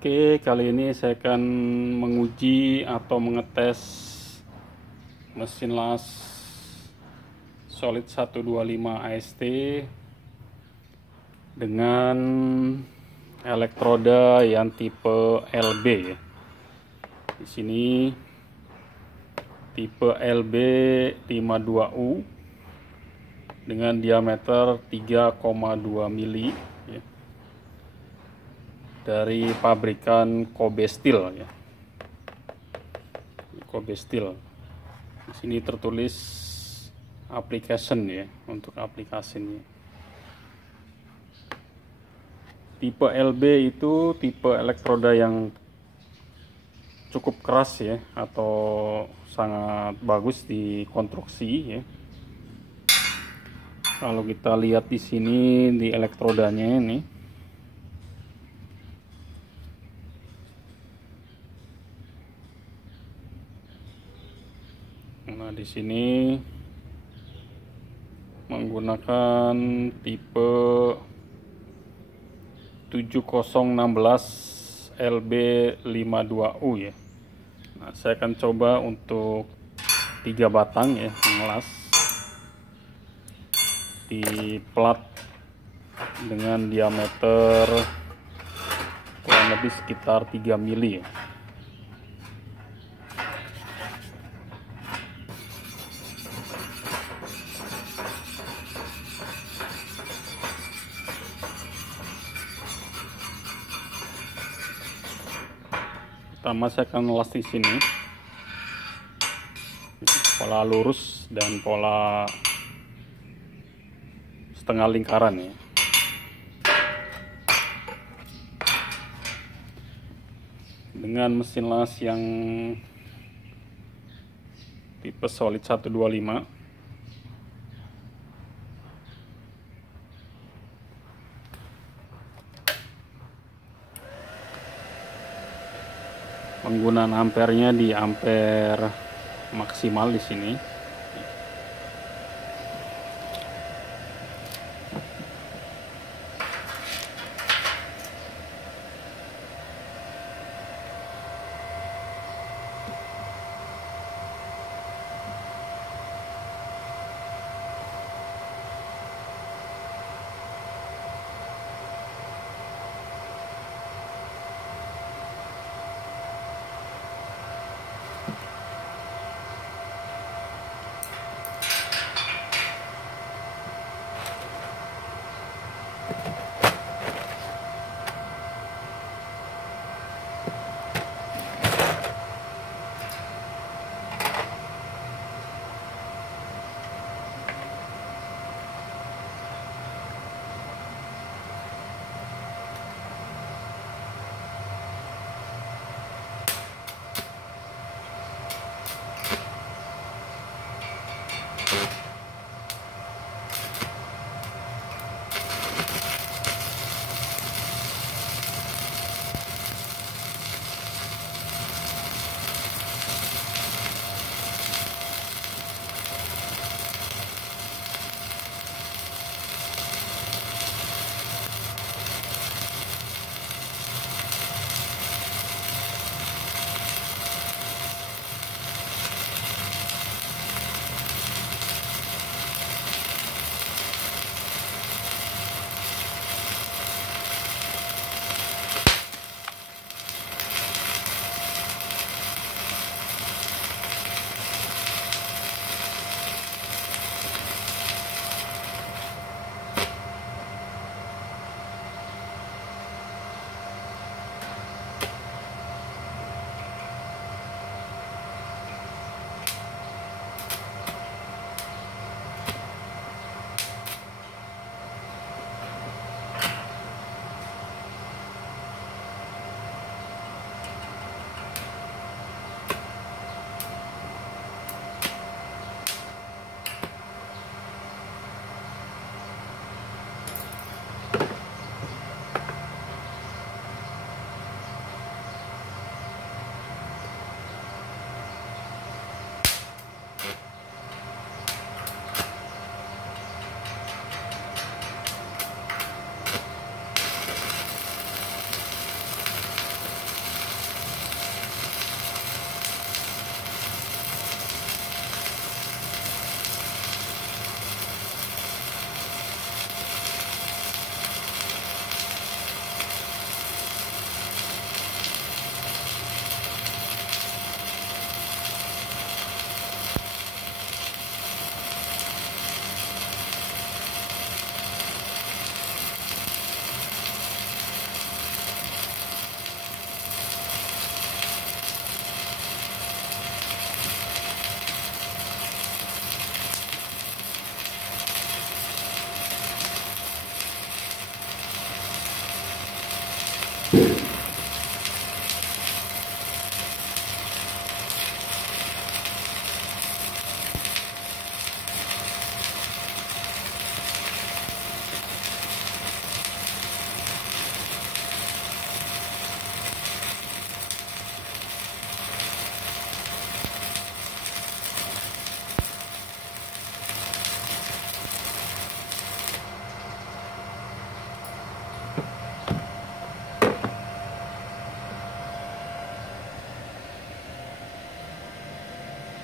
Oke, kali ini saya akan menguji atau mengetes mesin las Solid 125 AST dengan elektroda yang tipe LB ya. Di sini tipe LB 52U dengan diameter 3,2 mili ya, dari pabrikan Kobe Steel ya. Kobe Steel. Di sini tertulis application ya, untuk aplikasinya. Tipe LB itu tipe elektroda yang cukup keras ya, atau sangat bagus di konstruksi ya. Kalau kita lihat di sini di elektrodanya ini, nah di sini menggunakan tipe 7016 LB52U ya. Nah, saya akan coba untuk 3 batang ya, ngelas di plat dengan diameter kurang lebih sekitar 3 mili ya. Pertama saya akan ngelas di sini, pola lurus dan pola setengah lingkaran ya. Dengan mesin las yang tipe Solid 125, penggunaan ampernya di ampere maksimal di sini.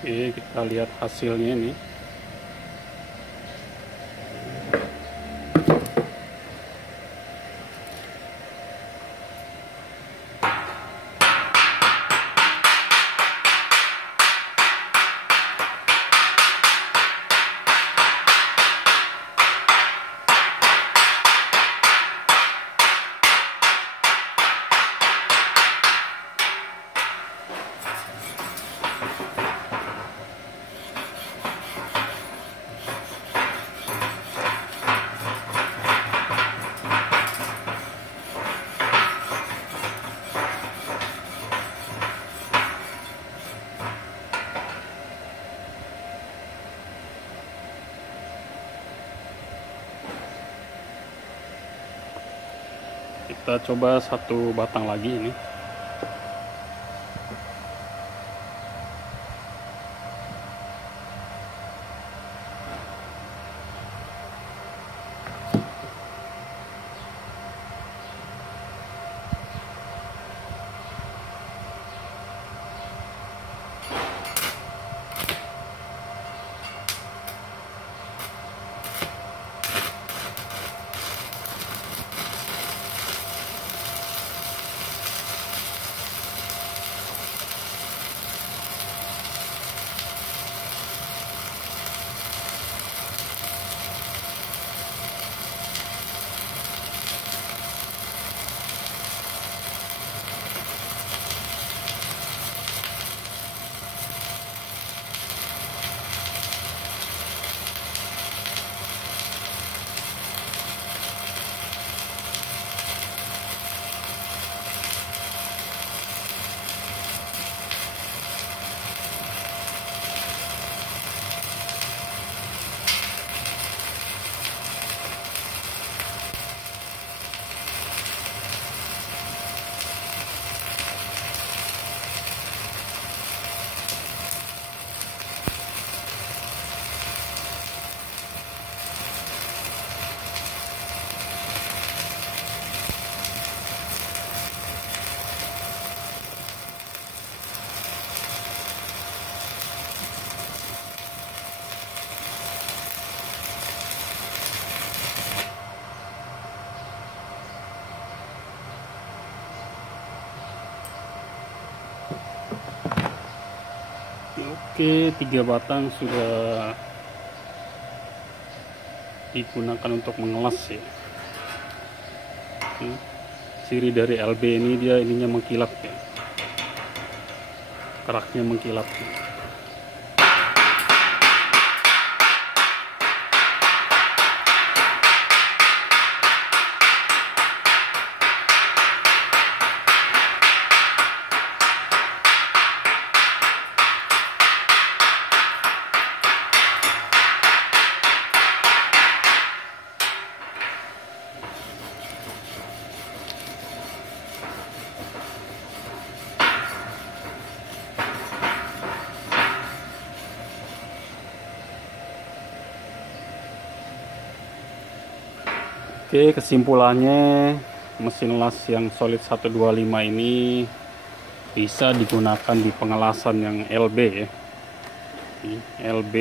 Oke, kita lihat hasilnya nih. Kita coba satu batang lagi ini. Oke, 3 batang sudah digunakan untuk mengelas ya. Ciri dari LB ini dia ininya mengkilap ya, keraknya mengkilap ya. Oke, kesimpulannya mesin las yang solid 125 ini bisa digunakan di pengelasan yang LB ya. LB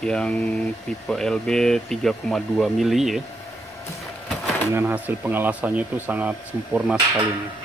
yang tipe LB 3,2 mili ya. Dengan hasil pengelasannya itu sangat sempurna sekali nih.